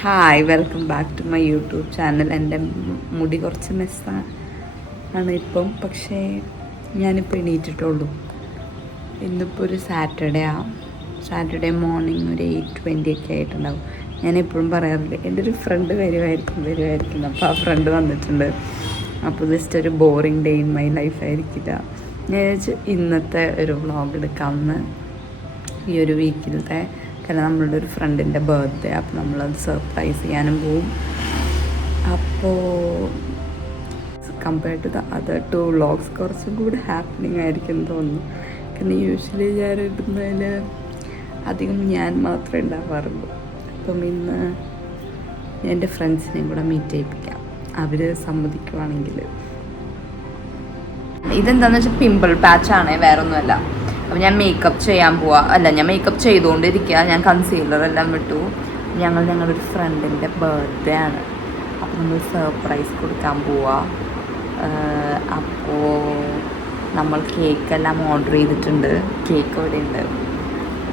Hi, welcome back to my YouTube channel. എൻ്റെ മുടി കുറച്ച് മെസ്സാണ് ഇപ്പം, പക്ഷേ ഞാനിപ്പോൾ എണീറ്റിട്ടുള്ളൂ. ഇന്നിപ്പോൾ ഒരു സാറ്റർഡേ മോർണിംഗ് ഒരു 8:20 ഒക്കെ ആയിട്ടുണ്ടാവും. ഞാൻ എപ്പോഴും പറയാറില്ല എൻ്റെ ഒരു ഫ്രണ്ട് വരുമായിരിക്കും. അപ്പോൾ ആ ഫ്രണ്ട് വന്നിട്ടുണ്ട്. അപ്പോൾ ജസ്റ്റ് ഒരു boring day in my life ആയിരിക്കില്ല. ഞാൻ വിചാരിച്ചു ഇന്നത്തെ ഒരു വ്ളോഗ് എടുക്കാമെന്ന്. ഈ ഒരു വീക്കിലത്തെ, കാരണം നമ്മളുടെ ഒരു ഫ്രണ്ടിൻ്റെ ബർത്ത്ഡേ, അപ്പോൾ നമ്മളത് സർപ്രൈസ് ചെയ്യാനും പോവും. അപ്പോൾ compared to the other 2 vlogs കുറച്ചും കൂടി ഹാപ്പനിങ് ആയിരിക്കും തോന്നുന്നു. കാരണം യൂഷ്വലി ഞാൻ ഇടുന്നതിൽ അധികം ഞാൻ മാത്രമേ ഉണ്ടാവാറുള്ളൂ. അപ്പം ഇന്ന് എൻ്റെ ഫ്രണ്ട്സിനെയും കൂടെ മീറ്റ് ചെയ്യിപ്പിക്കാം, അവർ സമ്മതിക്കുവാണെങ്കിൽ. ഇതെന്താണെന്ന് വെച്ചാൽ പിമ്പിൾ പാച്ചാണ്, വേറൊന്നുമല്ല. അപ്പോൾ ഞാൻ മേക്കപ്പ് ചെയ്യാൻ ഞാൻ മേക്കപ്പ് ചെയ്തുകൊണ്ടിരിക്കുക. ഞാൻ കൺസീലർ എല്ലാം വിട്ടു. ഞങ്ങളുടെ ഒരു ഫ്രണ്ടിൻ്റെ ബർത്ത്ഡേ ആണ്, അപ്പോൾ നമ്മൾ സർപ്രൈസ് കൊടുക്കാൻ പോവുക. അപ്പോൾ നമ്മൾ കേക്കെല്ലാം ഓർഡർ ചെയ്തിട്ടുണ്ട്. കേക്ക് ഇവിടെ ഉണ്ട്.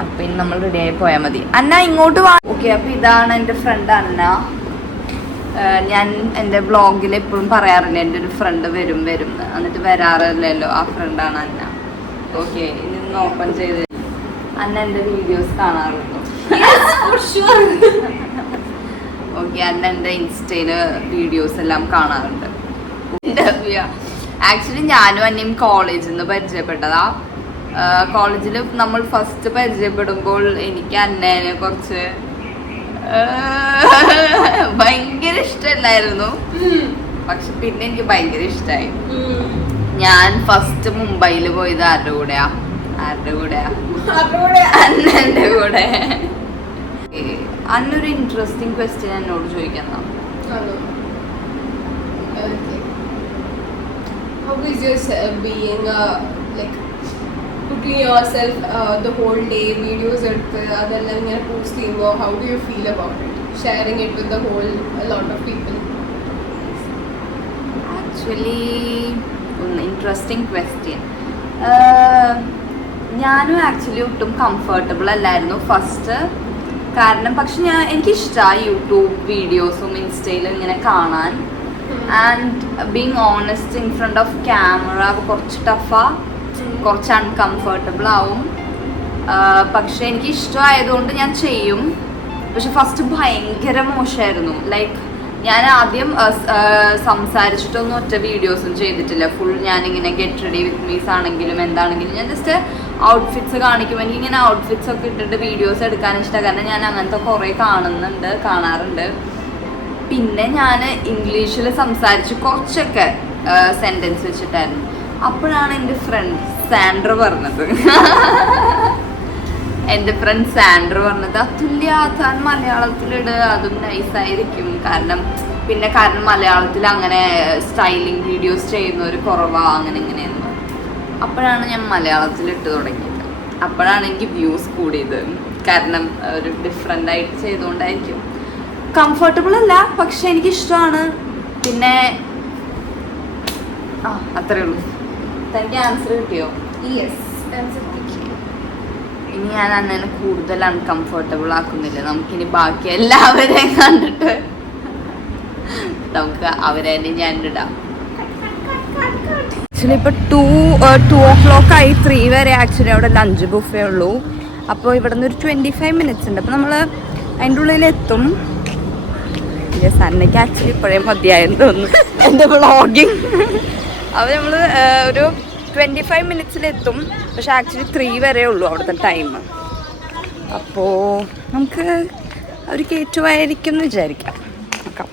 അപ്പോൾ ഇനി നമ്മൾ റെഡിയായി പോയാൽ മതി. അന്ന ഇങ്ങോട്ട് വാ. ഓക്കെ, അപ്പോൾ ഇതാണ് എൻ്റെ ഫ്രണ്ട് അന്ന. ഞാൻ എൻ്റെ വ്ളോഗിൽ എപ്പോഴും പറയാറില്ല എൻ്റെ ഒരു ഫ്രണ്ട് വരും എന്നിട്ട് വരാറില്ലല്ലോ. ആ ഫ്രണ്ടാണ് അന്ന. ഓക്കെ, ഇനി ഓപ്പൺ ചെയ്ത് അന്ന എൻ്റെ വീഡിയോസ് കാണാറുണ്ടോ? ഓക്കെ, അന്ന എൻ്റെ ഇൻസ്റ്റയില് വീഡിയോസ് എല്ലാം കാണാറുണ്ട്. ആക്ച്വലി ഞാനും അന്നയും കോളേജിൽ നിന്ന് പരിചയപ്പെട്ടതാ. കോളേജിൽ നമ്മൾ ഫസ്റ്റ് പരിചയപ്പെടുമ്പോൾ എനിക്ക് അന്നേനെ കുറച്ച് ഭയങ്കര ഇഷ്ടമല്ലായിരുന്നു. പക്ഷെ പിന്നെ എനിക്ക് ഭയങ്കര ഇഷ്ടമായി. ഞാൻ ഫസ്റ്റ് മുംബൈയിൽ പോയത് ആരുടെ കൂടെയാ? അന്നന്റെ കൂടെ. അന്നൊരു ഇൻട്രസ്റ്റിംഗ് ക്വസ്റ്റ്യൻ എന്നോട് ചോദിക്കാം. How is your being like cooking yourself the whole day, videos adellam ingane post cheyumbol how do you feel about it, sharing it with a lot of people? Actually interesting question. ഞാനും actually ഒട്ടും comfortable അല്ലായിരുന്നു first. കാരണം പക്ഷെ എനിക്കിഷ്ടമാണ് YouTube വീഡിയോസും ഇൻസ്റ്റയിലും ഇങ്ങനെ കാണാൻ. And being honest in front of camera കുറച്ച് ടഫാ, കുറച്ച് അൺകംഫർട്ടബിൾ ആവും. പക്ഷെ എനിക്ക് ഇഷ്ടമായതുകൊണ്ട് ഞാൻ ചെയ്യും. പക്ഷെ ഫസ്റ്റ് ഭയങ്കര മോശമായിരുന്നു. ലൈക്ക് ഞാൻ ആദ്യം സംസാരിച്ചിട്ടൊന്നും ഒറ്റ വീഡിയോസും ചെയ്തിട്ടില്ല. ഫുൾ ഞാനിങ്ങനെ ഗെറ്റ് റെഡി വിത്ത് മീസ് ആണെങ്കിലും എന്താണെങ്കിലും ഞാൻ ജസ്റ്റ് ഔട്ട്ഫിറ്റ്സ് കാണിക്കും. എനിക്കിങ്ങനെ ഔട്ട്ഫിറ്റ്സ് ഒക്കെ ഇട്ടിട്ട് വീഡിയോസ് എടുക്കാൻ ഇഷ്ടമാണ്. കാരണം ഞാൻ അങ്ങനത്തെ കുറേ കാണാറുണ്ട്. പിന്നെ ഞാൻ ഇംഗ്ലീഷിൽ സംസാരിച്ച് കുറച്ചൊക്കെ സെൻറ്റൻസ് വെച്ചിട്ടായിരുന്നു. അപ്പോഴാണ് എൻ്റെ ഫ്രണ്ട് സാൻഡ്ര പറഞ്ഞത് അതുല്യ താൻ മലയാളത്തിലിട്, അതും നൈസായിരിക്കും. കാരണം മലയാളത്തിൽ അങ്ങനെ സ്റ്റൈലിംഗ് വീഡിയോസ് ചെയ്യുന്നവർ കുറവാ, അങ്ങനെ ഇങ്ങനെയെന്ന്. അപ്പോഴാണ് ഞാൻ മലയാളത്തിൽ ഇട്ട് തുടങ്ങിയത്. അപ്പോഴാണ് എനിക്ക് വ്യൂസ് കൂടിയത്. കാരണം ഒരു ഡിഫറെൻ്റ് ആയിട്ട് ചെയ്തുകൊണ്ടായിരിക്കും. കംഫർട്ടബിൾ അല്ല, പക്ഷെ എനിക്കിഷ്ടമാണ്. പിന്നെ അത്രേ ഉള്ളൂ. തനിക്ക് ആൻസർ കിട്ടിയോ? Yes, answer കിട്ടി. ഇനി ഞാൻ അന്നേനെ കൂടുതൽ അൺകംഫർട്ടബിൾ ആക്കുന്നില്ല. നമുക്കിനി ബാക്കി എല്ലാവരെയും കണ്ടിട്ട് നമുക്ക് അവരെ ഞാൻ ഇടാം. ആക്ച്വലി ഇപ്പോൾ 2 o'clock ആയി. 3 വരെ ആക്ച്വലി അവിടെ ലഞ്ച് ബുഫേ ഉള്ളൂ. അപ്പോൾ ഇവിടെ നിന്ന് ഒരു 25 minutes ഉണ്ട്. അപ്പോൾ നമ്മൾ അതിൻ്റെ ഉള്ളിലെത്തും. സന്നയ്ക്ക് ആക്ച്വലി ഇപ്പോഴേ മതിയായെന്ന് തോന്നുന്നു എൻ്റെ വ്ളോഗിങ്. അപ്പോൾ നമ്മൾ ഒരു 25 minutesലെത്തും. പക്ഷെ ആക്ച്വലി 3 വരെ ഉള്ളൂ അവിടുത്തെ ടൈം. അപ്പോൾ നമുക്ക് അവർ കയറ്റുമായിരിക്കും എന്ന് വിചാരിക്കാം. നോക്കാം.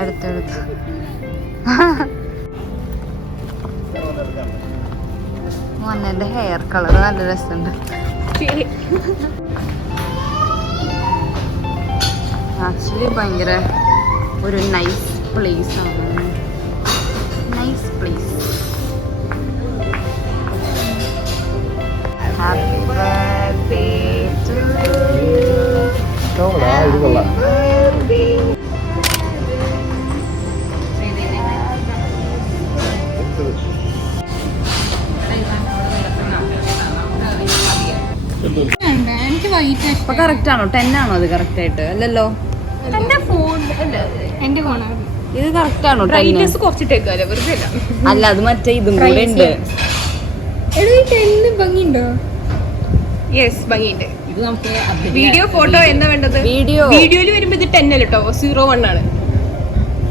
എടുത്ത് മോനെ ഹെയർ കളർ നല്ല രസമുണ്ട്. ആക്ച്വലി ഭയങ്കര ഒരു നൈസ് പ്ലേസ് ആണ്. Nice place. Happy birthday to you. White അപ്പൊ കറക്റ്റ് ആണോ? 10 ആണോ അത് കറക്റ്റ് ആയിട്ട്? അല്ലല്ലോ, എന്റെ ഫോൺ എന്റെ ഫോണാണ്. ഇത് കറക്റ്റ് ആണോ? ബ്രൈറ്റ്നസ് കുറച്ചിട്ടേക്കാല്ലേ, വെറുതെ അല്ല. അല്ല, അത് മറ്റേ ഇതും കൂടെ ഉണ്ട്. ഭംഗിയുണ്ടോ? യെസ്, ഭംഗിയുണ്ട്. ഇത് നമുക്ക് വീഡിയോ ഫോട്ടോ എന്താ വേണ്ടത്? വീഡിയോയിൽ വരുമ്പോ ഇത് 10 അല്ല കേട്ടോ, 01 ആണ്.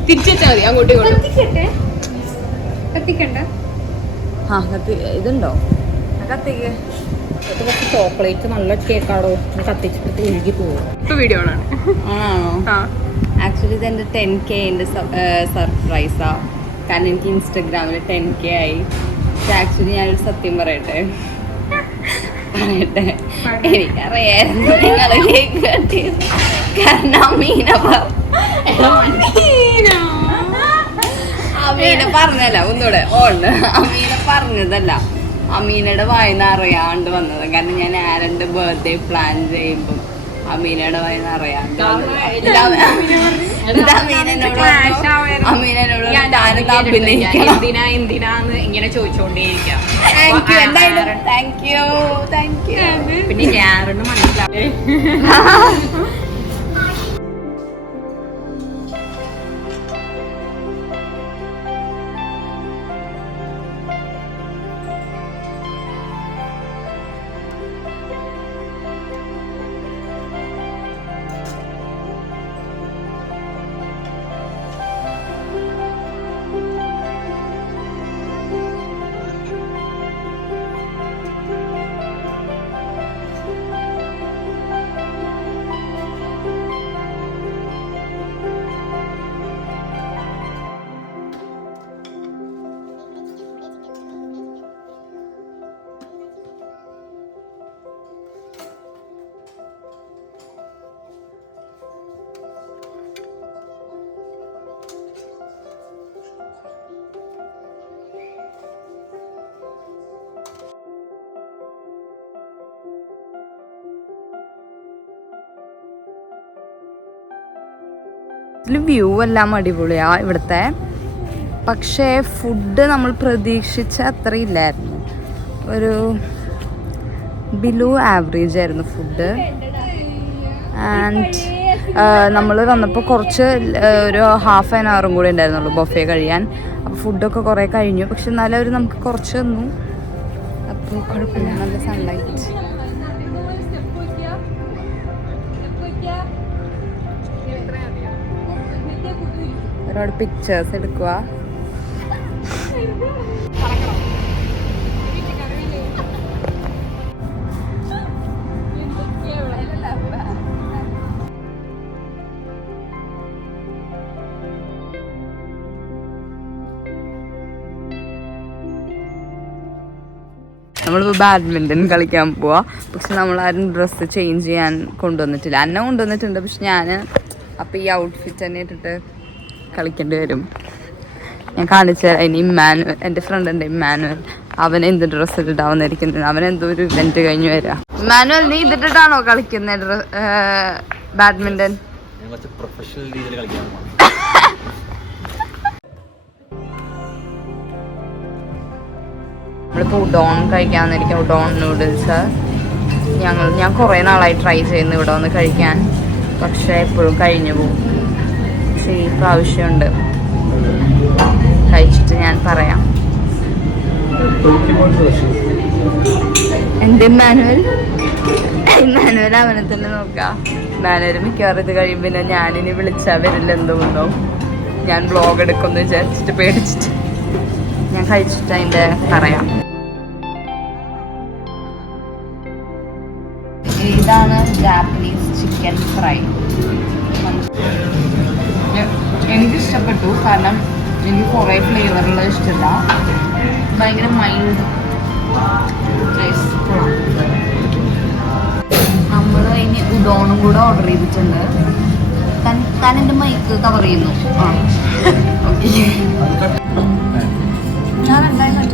തിരിച്ചു വെച്ചാൽ മതി അങ്ങോട്ടും ഇങ്ങോട്ടും. കത്തിക്കണ്ട. ഇതുണ്ടോ? കത്തിക്ക്. ഇത് കുറച്ച് ചോക്ലേറ്റ് നല്ല കേക്കാടോ, കത്തിച്ചിട്ട് ഒഴുകി പോകും. ഇപ്പൊ വീഡിയോ ആണ്. ആണോ? ആക്ച്വലി ഇത് എൻ്റെ 10K സർപ്രൈസാ. കാരണം എനിക്ക് ഇൻസ്റ്റഗ്രാമിൽ 10K ആയി. പക്ഷെ ആക്ച്വലി ഞാനൊരു സത്യം പറയട്ടെ, എനിക്കറിയായിരുന്നു നിങ്ങളെ കേക്ക് കട്ടിയത്. കാരണം അമീന പറഞ്ഞല്ല, ഒന്നുകൂടെ ഓണ്ട്. അമീന പറഞ്ഞതല്ല, അമീനയുടെ വായിന്ന് അറിയാണ്ട് വന്നത്. കാരണം ഞാൻ ആരൻ്റെ ബർത്ത്ഡേ പ്ലാൻ ചെയ്യുമ്പോൾ അമീനയുടെ വായിന്ന് അറിയാണ്ട് അമീനോട് എന്തിനാന്ന് ഇങ്ങനെ ചോദിച്ചോണ്ടേയിരിക്കാം. Thank you. പിന്നെ ഞാനെന്ന് മനസ്സിലാവേ. വ്യൂ എല്ലാം അടിപൊളിയാ ഇവിടുത്തെ. പക്ഷേ ഫുഡ് നമ്മൾ പ്രതീക്ഷിച്ച അത്ര ഇല്ലായിരുന്നു. ഒരു ബിലോ ആവറേജ് ആയിരുന്നു ഫുഡ്. ആൻഡ് നമ്മൾ വന്നപ്പോൾ കുറച്ച് ഒരു ഹാഫ് ആൻ അവറും കൂടെ ഉണ്ടായിരുന്നുള്ളൂ ബൊഫേ കഴിയാൻ. അപ്പോൾ ഫുഡൊക്കെ കുറേ കഴിഞ്ഞു. പക്ഷെ എന്നാലും അവർ നമുക്ക് കുറച്ച് തന്നു. അപ്പോൾ കുഴപ്പമില്ല, നല്ല സൺലൈറ്റ്. ഒരുപാട് പിക്ചേഴ്സ് എടുക്കുക. നമ്മളിപ്പോൾ ബാഡ്മിൻ്റൺ കളിക്കാൻ പോവാ. പക്ഷെ നമ്മളാരും ഡ്രസ്സ് ചേഞ്ച് ചെയ്യാൻ കൊണ്ടുവന്നിട്ടില്ല. അന്ന കൊണ്ടുവന്നിട്ടുണ്ട്, പക്ഷെ ഞാൻ അപ്പോൾ ഈ ഔട്ട്ഫിറ്റ് തന്നെ ഇട്ടിട്ട് കളിക്കേണ്ടി വരും. ഞാൻ കാണിച്ചു തരാം. ഇനി ഇമ്മാനുവൽ, എൻ്റെ ഫ്രണ്ട് ഉണ്ട് ഇമ്മാനുവൽ, അവൻ എന്ത് ഡ്രസ്സ് ഇട്ടിട്ടാവുന്നിരിക്കുന്നത്. അവൻ എന്തോ ഒരു ഇവൻറ്റ് കഴിഞ്ഞ് വരാം. ഇമ്മാനുവൽ, നീ ഇതിട്ടിട്ടാണോ കളിക്കുന്നത് ബാഡ്മിൻ്റൺ? പ്രൊഫഷണൽ രീതിയിൽ കളിക്കാൻ നമ്മളിപ്പോൾ ഉഡോൺ കഴിക്കാമെന്നിരിക്കും. ഉഡോൺ നൂഡിൽസ് ഞാൻ കുറേ നാളായി ട്രൈ ചെയ്യുന്നു ഇവിടെ വന്ന് കഴിക്കാൻ. പക്ഷേ എപ്പോഴും കഴിഞ്ഞു പോകും. പക്ഷേ ഈ പ്രാവശ്യമുണ്ട്, കഴിച്ചിട്ട് ഞാൻ പറയാം. എൻ്റെ ഇമ്മാനുവൽ അവനെ തന്നെ നോക്കാം. ഇമ്മാനുവൽ മിക്കവാറും ഇത് കഴിയുമ്പോൾ പിന്നെ ഞാനിനി വിളിച്ചാൽ വരില്ല എന്തോന്നോ. ഞാൻ വ്ളോഗ് എടുക്കുമെന്ന് വിചാരിച്ചിട്ട് പേടിച്ചിട്ട്. ഞാൻ കഴിച്ചിട്ട് അതിൻ്റെ പറയാം. ഇതാണ് ജാപ്പനീസ് ചിക്കൻ ഫ്രൈ. എനിക്കിഷ്ടപ്പെട്ടു. കാരണം എനിക്ക് കുറേ ഫ്ലേവറുള്ള ഇഷ്ടമില്ല. ഭയങ്കര മൈൽഡ് ടേസ്റ്റ്. നമ്മൾ ഇനി ഉഡോണും കൂടെ ഓർഡർ ചെയ്തിട്ടുണ്ട്. താൻ എൻ്റെ മൈക്ക് കവർ ചെയ്യുന്നു. ആ ഓക്കെ, ഞാൻ എന്തായാലും